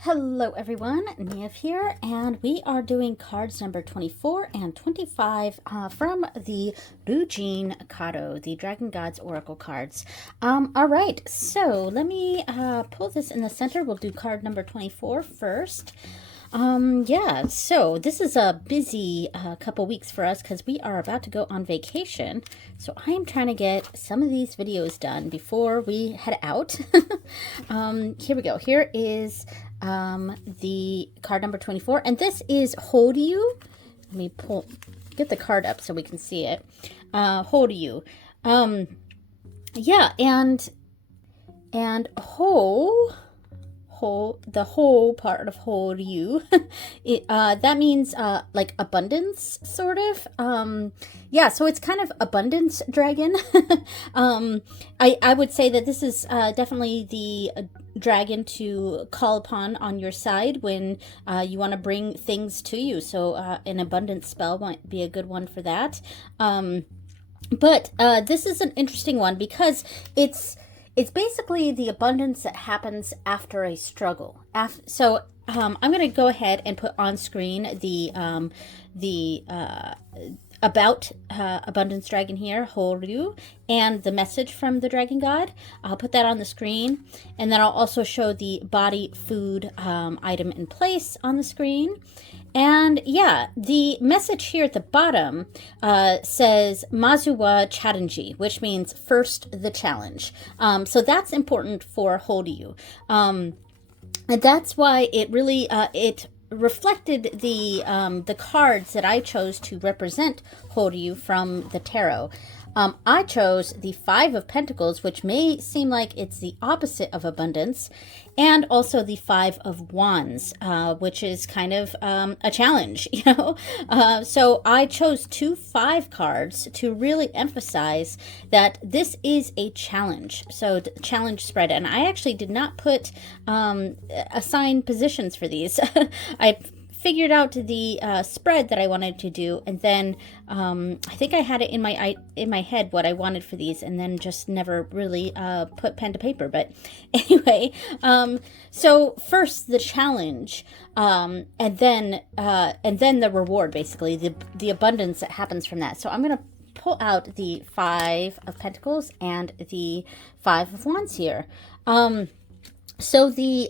Hello everyone, Nev here, and we are doing cards number 24 and 25 from the Ryuu Kado, the Dragon God's Oracle cards. Alright, so let me pull this in the center. We'll do card number 24 first. Yeah, so this is a busy couple weeks for us because we are about to go on vacation. So I am trying to get some of these videos done before we head out. Here we go. Here is the card number 24, and this is Ryuu. Let me get the card up so we can see it. Ryuu. Yeah, and the whole part of Ryuu, that means like abundance, sort of. Yeah, so it's kind of abundance dragon. I would say that this is definitely the dragon to call upon on your side when you want to bring things to you. So an abundance spell might be a good one for that. But this is an interesting one because it's basically the abundance that happens after a struggle. So I'm going to go ahead and put on screen the about Abundance Dragon here, Ryuu, and the message from the Dragon God. I'll put that on the screen, and then I'll also show the body food item in place on the screen. And yeah, the message here at the bottom says Mazuwa Charenji, which means first the challenge. So that's important for Ryuu. And that's why it really it reflected the cards that I chose to represent Ryuu from the tarot. I chose the Five of Pentacles, which may seem like it's the opposite of abundance, and also the Five of Wands, which is kind of a challenge, you know? So I chose 2 5 cards to really emphasize that this is a challenge. So challenge spread. And I actually did not put assigned positions for these. I figured out the spread that I wanted to do, and then I think I had it in my head what I wanted for these, and then just never really put pen to paper. But anyway, so first the challenge, and then the reward, basically the abundance that happens from that. So I'm gonna pull out the Five of Pentacles and the Five of Wands here. So the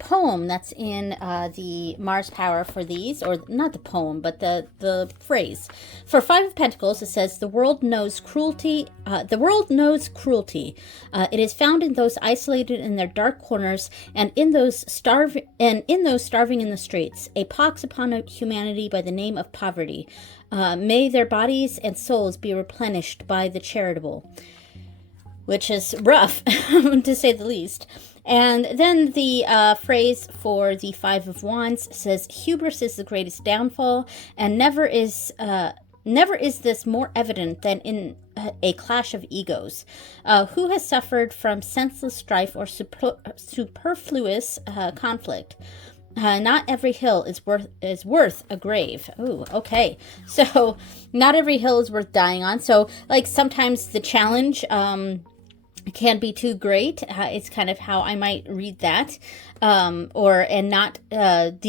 poem that's in the Mars Power for these, or not the poem, but the phrase for Five of Pentacles, it says, "The world knows cruelty. The world knows cruelty. It is found in those isolated in their dark corners, and in those starving in the streets. A pox upon humanity by the name of poverty. May their bodies and souls be replenished by the charitable." Which is rough, to say the least. And then the phrase for the Five of Wands says, "Hubris is the greatest downfall, and never is this more evident than in a clash of egos. Who has suffered from senseless strife or superfluous conflict? Not every hill is worth a grave." Ooh, okay. So not every hill is worth dying on. So like sometimes the challenge can be too great. It's kind of how I might read that. The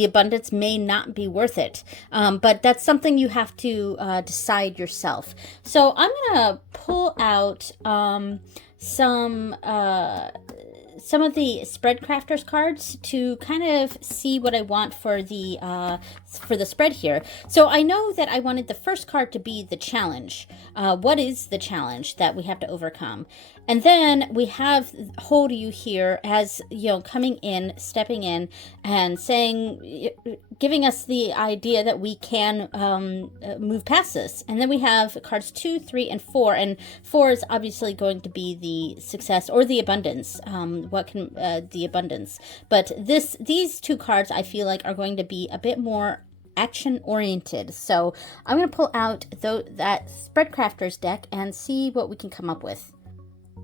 abundance may not be worth it. But that's something you have to decide yourself. So I'm gonna pull out some of the Spread Crafters cards to kind of see what I want for the spread here. So I know that I wanted the first card to be the challenge. What is the challenge that we have to overcome? And then we have Ryuu here as, you know, coming in, stepping in, and saying, giving us the idea that we can move past this. And then we have cards 2, 3, and 4. And 4 is obviously going to be the success or the abundance. What can the abundance? But these 2 cards I feel like are going to be a bit more action oriented. So I'm going to pull out that Spread Crafters deck and see what we can come up with.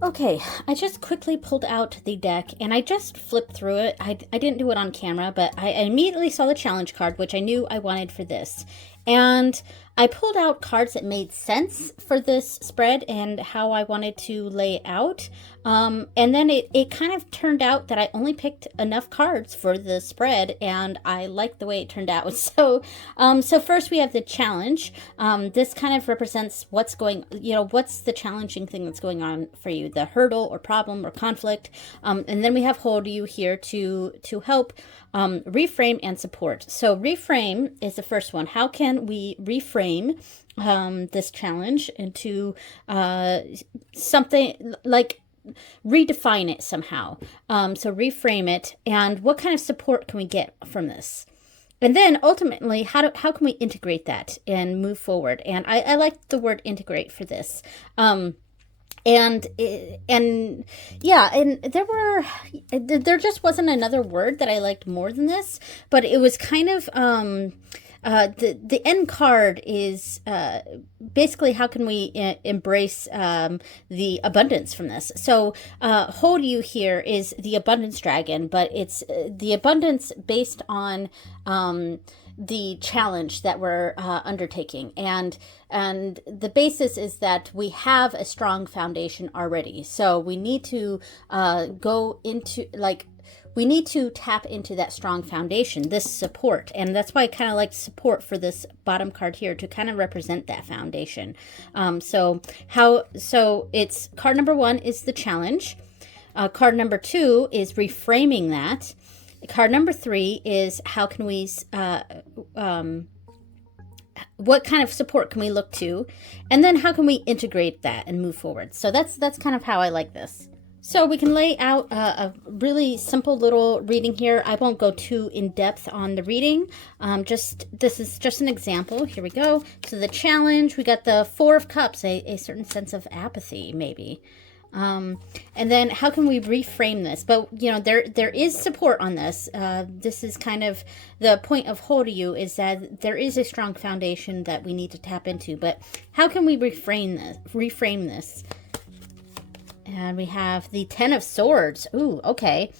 Okay, I just quickly pulled out the deck and I just flipped through it. I didn't do it on camera, but I immediately saw the challenge card, which I knew I wanted for this. And I pulled out cards that made sense for this spread and how I wanted to lay out. And then it kind of turned out that I only picked enough cards for the spread, and I liked the way it turned out. So, so first we have the challenge. This kind of represents what's going, what's the challenging thing that's going on for you, the hurdle or problem or conflict. And then we have hold you here to help reframe and support. So reframe is the first one. How can we reframe this challenge into something like redefine it somehow? So reframe it, and what kind of support can we get from this? And then ultimately, how can we integrate that and move forward? And I like the word integrate for this. And yeah, and there just wasn't another word that I liked more than this, but it was kind of the end card is basically how can we embrace the abundance from this. So hold you here is the abundance dragon, but it's the abundance based on the challenge that we're undertaking, and the basis is that we have a strong foundation already, so we need to we need to tap into that strong foundation, this support. And that's why I kind of like support for this bottom card here to kind of represent that foundation. So it's card number 1 is the challenge. Card number 2 is reframing that. Card number 3 is how can we, what kind of support can we look to? And then how can we integrate that and move forward? So that's kind of how I like this. So we can lay out a really simple little reading here. I won't go too in depth on the reading. This is just an example. Here we go. So the challenge, we got the 4 of Cups, a certain sense of apathy maybe. And then how can we reframe this? But there is support on this. This is kind of the point of Horyu, is that there is a strong foundation that we need to tap into. But how can we reframe this? And we have the 10 of Swords. Ooh, okay.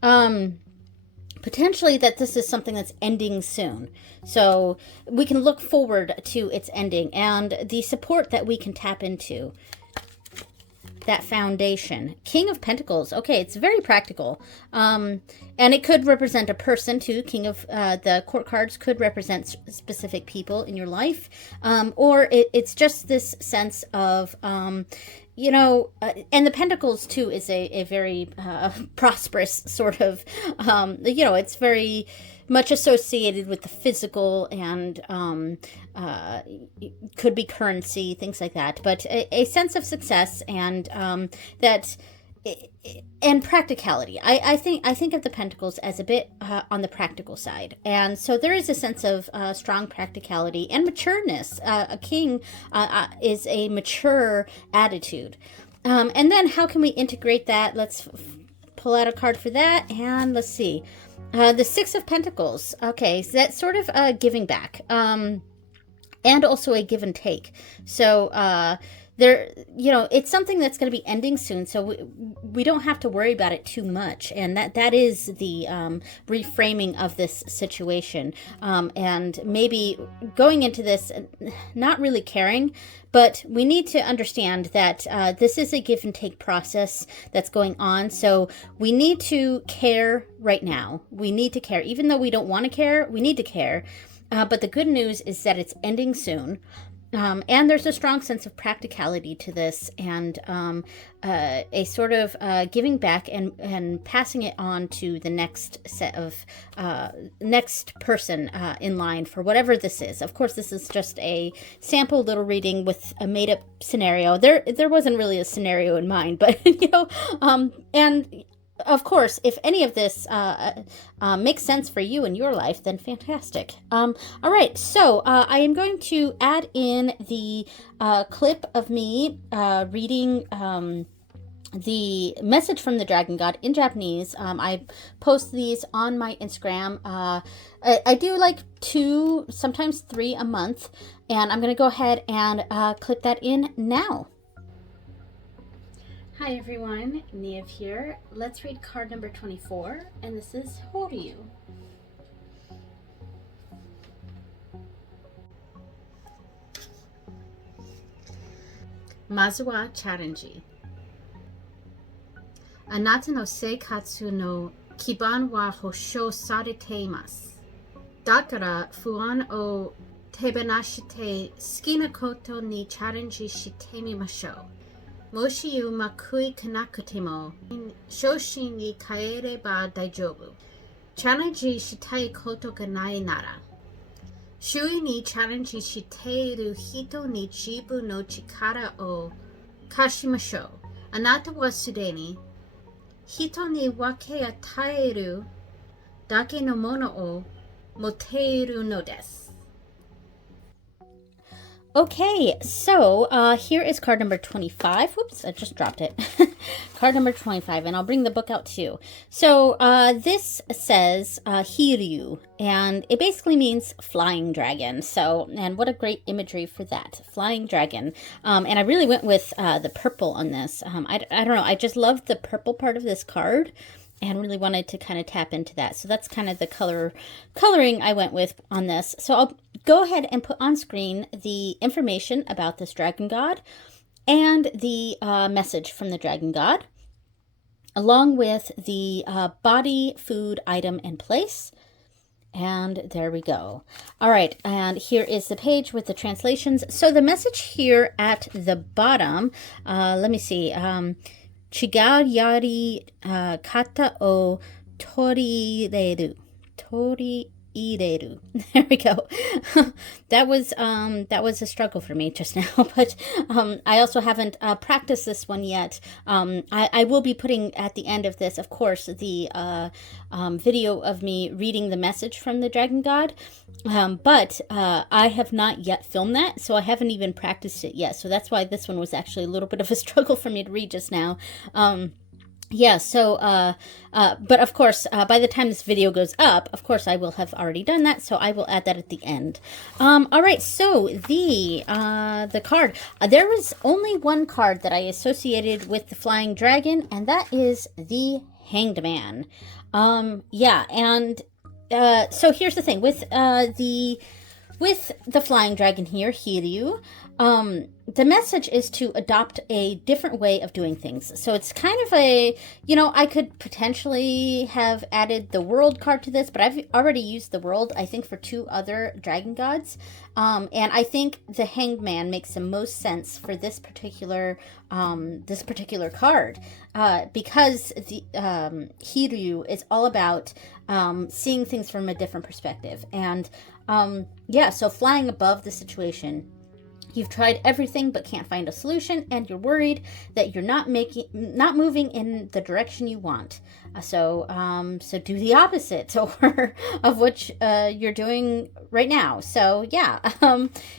Potentially that this is something that's ending soon. So we can look forward to its ending and the support that we can tap into. That foundation. King of Pentacles. Okay, it's very practical. And it could represent a person too. King of the court cards could represent specific people in your life. Or it's just this sense of and the Pentacles too is a very prosperous sort of, it's very much associated with the physical and could be currency, things like that. But a sense of success and and practicality. I think of the Pentacles as a bit on the practical side, and so there is a sense of strong practicality and matureness. A king is a mature attitude, and then how can we integrate that? Let's pull out a card for that, and let's see, the 6 of Pentacles. Okay, so that's sort of giving back, and also a give and take. So there, it's something that's going to be ending soon, so we don't have to worry about it too much, and that is the reframing of this situation, and maybe going into this not really caring, but we need to understand that this is a give and take process that's going on, so we need to care right now. We need to care, even though we don't want to care, we need to care, but the good news is that it's ending soon. And there's a strong sense of practicality to this, and a sort of giving back and passing it on to the next set of next person in line for whatever this is. Of course, this is just a sample little reading with a made-up scenario. There wasn't really a scenario in mind, but and of course, if any of this makes sense for you in your life, then fantastic. All right, so I am going to add in the clip of me reading the message from the Dragon God in Japanese. I post these on my Instagram. I do like 2, sometimes 3 a month, and I'm going to go ahead and clip that in now. Hi everyone, Niev here. Let's read card number 24, and this is Horyu. Mazu wa challenge. あなたの生活の基盤は保証されています。だから不安を手放して好きなことにチャレンジしてみましょう。もしうまくいかなくても、初心に帰れば大丈夫。チャレンジしたいことがないなら、周囲にチャレンジしている人に自分の力を貸しましょう。あなたはすでに人に分け与えるだけのものを持っているのです。Okay, so here is card number 25. Whoops, I just dropped it. Card number 25, and I'll bring the book out too. So this says Ryuu, and it basically means flying dragon. So, and what a great imagery for that, flying dragon. And I really went with the purple on this. I don't know, I just loved the purple part of this card and really wanted to kind of tap into that. So that's kind of the coloring I went with on this. So I'll go ahead and put on screen the information about this dragon god and the message from the dragon god, along with the body, food, item, and place. And there we go. All right, and here is the page with the translations. So the message here at the bottom, let me see. Chigau yari kata o torireru. Torireru. There we go. That was a struggle for me just now, but I also haven't practiced this one yet. I will be putting at the end of this, of course, the video of me reading the message from the dragon god. But I have not yet filmed that, so I haven't even practiced it yet. So that's why this one was actually a little bit of a struggle for me to read just now. Yeah, so, but of course, by the time this video goes up, of course, I will have already done that, so I will add that at the end. All right, so the card, there was only one card that I associated with the flying dragon, and that is the Hanged Man. Yeah, and so here's the thing with the flying dragon here, Ryuu. The message is to adopt a different way of doing things. So it's kind of a, you know, I could potentially have added the world card to this, but I've already used the world, I think, for 2 other dragon gods. And I think the Hanged Man makes the most sense for this particular card, because the Ryuu is all about seeing things from a different perspective. And yeah, so flying above the situation. You've tried everything but can't find a solution, and you're worried that you're not moving in the direction you want. So do the opposite of what you're doing right now. So yeah,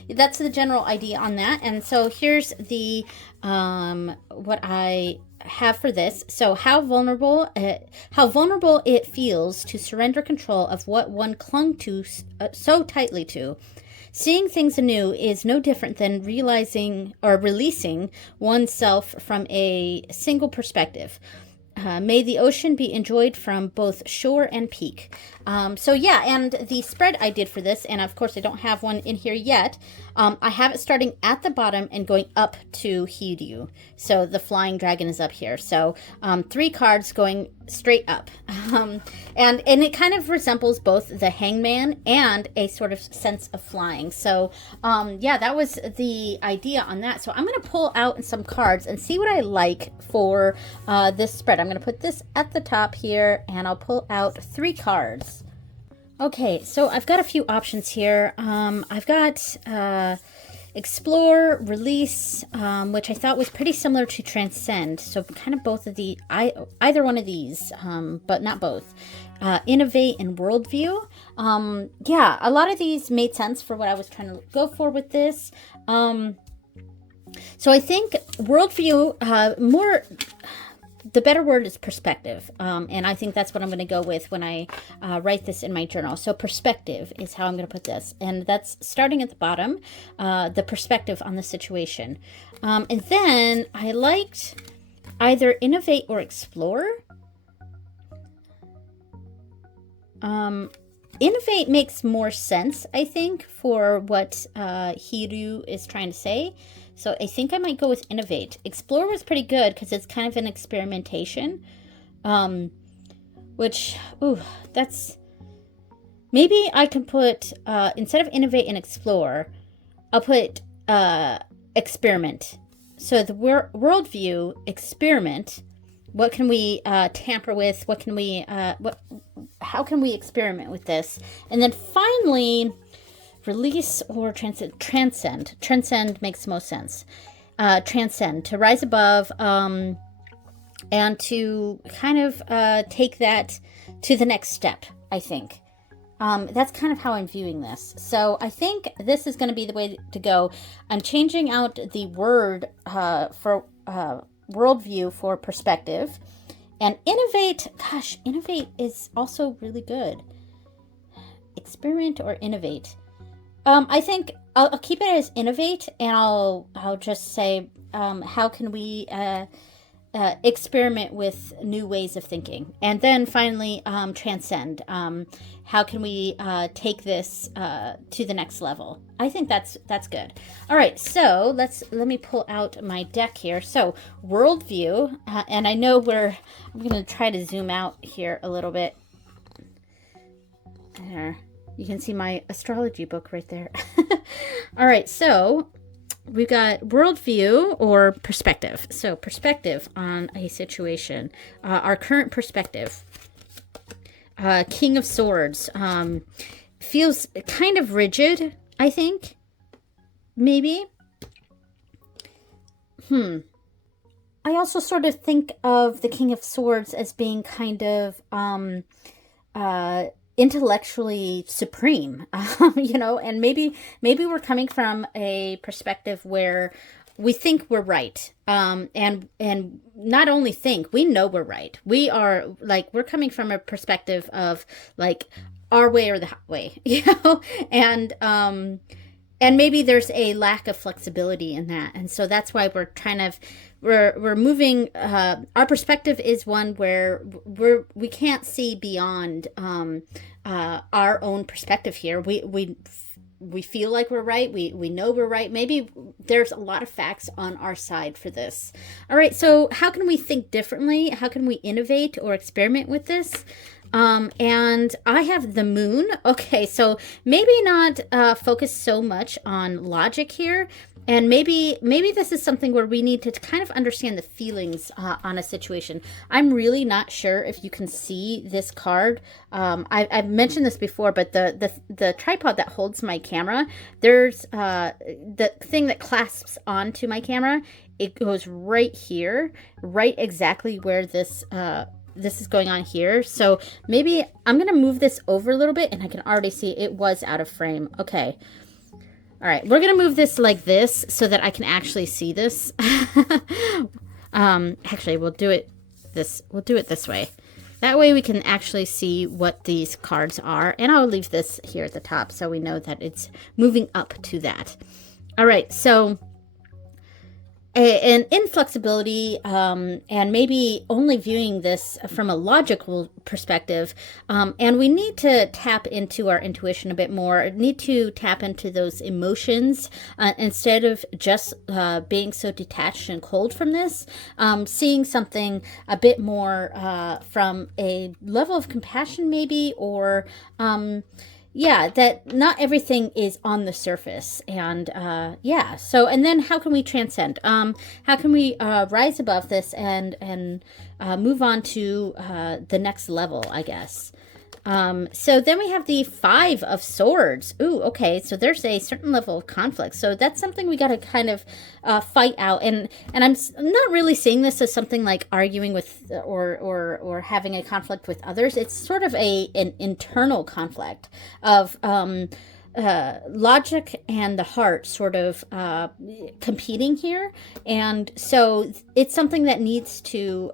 that's the general idea on that. And so here's the what I have for this. So how vulnerable it feels to surrender control of what one clung to so tightly to. Seeing things anew is no different than realizing or releasing oneself from a single perspective. May the ocean be enjoyed from both shore and peak. So yeah, and the spread I did for this, and of course I don't have one in here yet, I have it starting at the bottom and going up to Ryuu. So the flying dragon is up here. So 3 cards going straight up. And it kind of resembles both the hangman and a sort of sense of flying. So yeah, that was the idea on that. So I'm going to pull out some cards and see what I like for this spread. I'm going to put this at the top here, and I'll pull out 3 cards. Okay, so I've got a few options here. I've got Explore, Release, which I thought was pretty similar to Transcend. So kind of both of the, either one of these, but not both. Innovate and Worldview. Yeah, a lot of these made sense for what I was trying to go for with this. So I think Worldview, more... The better word is perspective, and I think that's what I'm going to go with when I write this in my journal. So perspective is how I'm going to put this, and that's starting at the bottom, the perspective on the situation. And then I liked either Innovate or Explore. Innovate makes more sense, I think, for what Ryuu is trying to say. So I think I might go with innovate. Explore was pretty good because it's kind of an experimentation. Which, ooh, that's... Maybe I can put, instead of innovate and explore, I'll put experiment. So the worldview, experiment. What can we tamper with? What can we, how can we experiment with this? And then finally, release or transcend. Transcend makes the most sense. Transcend, to rise above, and to kind of take that to the next step, I think. That's kind of how I'm viewing this. So I think this is going to be the way to go. I'm changing out the word for worldview for perspective. And innovate, gosh, innovate is also really good. Experiment or innovate. I think I'll keep it as innovate, and I'll just say, how can we experiment with new ways of thinking? And then finally, transcend. How can we take this to the next level? I think that's good. All right, so let me pull out my deck here. So worldview, and I know I'm going to try to zoom out here a little bit. There, you can see my astrology book right there. All right, so we've got worldview or perspective. So perspective on a situation, our current perspective. King of Swords feels kind of rigid, I think. Maybe. I also sort of think of the King of Swords as being kind of intellectually supreme, you know, and maybe we're coming from a perspective where we think we're right, and not only think, we know we're right. We are like, we're coming from a perspective of like our way or the highway, you know, and maybe there's a lack of flexibility in that, and so that's why we're we're moving. Our perspective is one where we can't see beyond our own perspective here. We feel like we're right. We know we're right. Maybe there's a lot of facts on our side for this. All right, so how can we think differently? How can we innovate or experiment with this? And I have the moon. Okay, so maybe not focus so much on logic here. And maybe this is something where we need to kind of understand the feelings on a situation. I'm really not sure if you can see this card. I've mentioned this before, but the tripod that holds my camera, there's the thing that clasps onto my camera. It goes right here, right exactly where this is going on here. So maybe I'm going to move this over a little bit, and I can already see it was out of frame. Okay. All right, we're going to move this like this so that I can actually see this. Actually, we'll do it this way. That way we can actually see what these cards are. And I'll leave this here at the top so we know that it's moving up to that. All right, so an inflexibility, and maybe only viewing this from a logical perspective, and we need to tap into our intuition a bit more, need to tap into those emotions instead of just being so detached and cold from this, seeing something a bit more from a level of compassion maybe, or yeah, that not everything is on the surface. And yeah, so, and then how can we transcend? How can we rise above this and move on to the next level, I guess? So then we have the Five of Swords. Ooh, okay, so there's a certain level of conflict. So that's something we got to kind of fight out. And I'm not really seeing this as something like arguing with or having a conflict with others. It's sort of an internal conflict of logic and the heart sort of competing here, and so it's something that needs to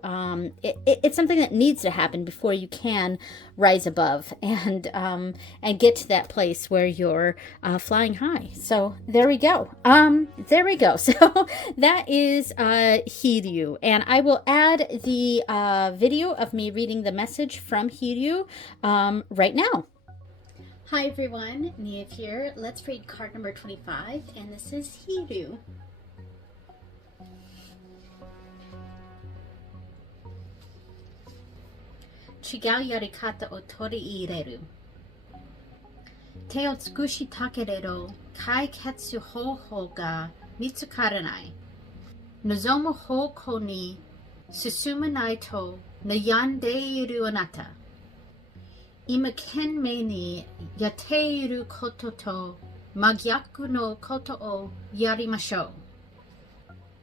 it's something that needs to happen before you can rise above and get to that place where you're flying high. So there we go. So that is Ryuu, and I will add the video of me reading the message from Ryuu right now. Hi everyone, Nia here. Let's read card number 25, and this is Ryuu. Chigau yarikata o toriireru. Te o tsukushi takerero kai ketsu hoho ga mitsukaranai. Nozomu hoko ni susumanai to nayandeiru anata. Ima kenmei ni yateiru koto to magyaku no koto o yarimashou.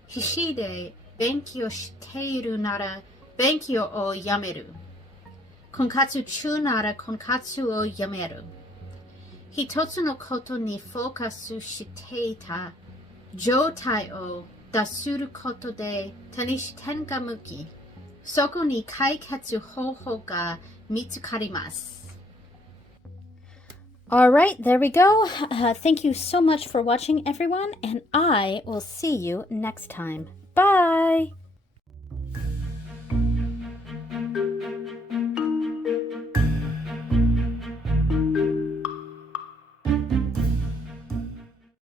Hishide benkyo shiteiru nara benkyo o yameru. Konkatsu chu nara konkatsu o yameru. Hitotsu no koto ni fokasu shiteita joutai o dasuru koto de tanishiten ga muki. Soko ni kaiketsu hoho ga mitsukarimasu. All right, there we go. Thank you so much for watching, everyone, and I will see you next time. Bye!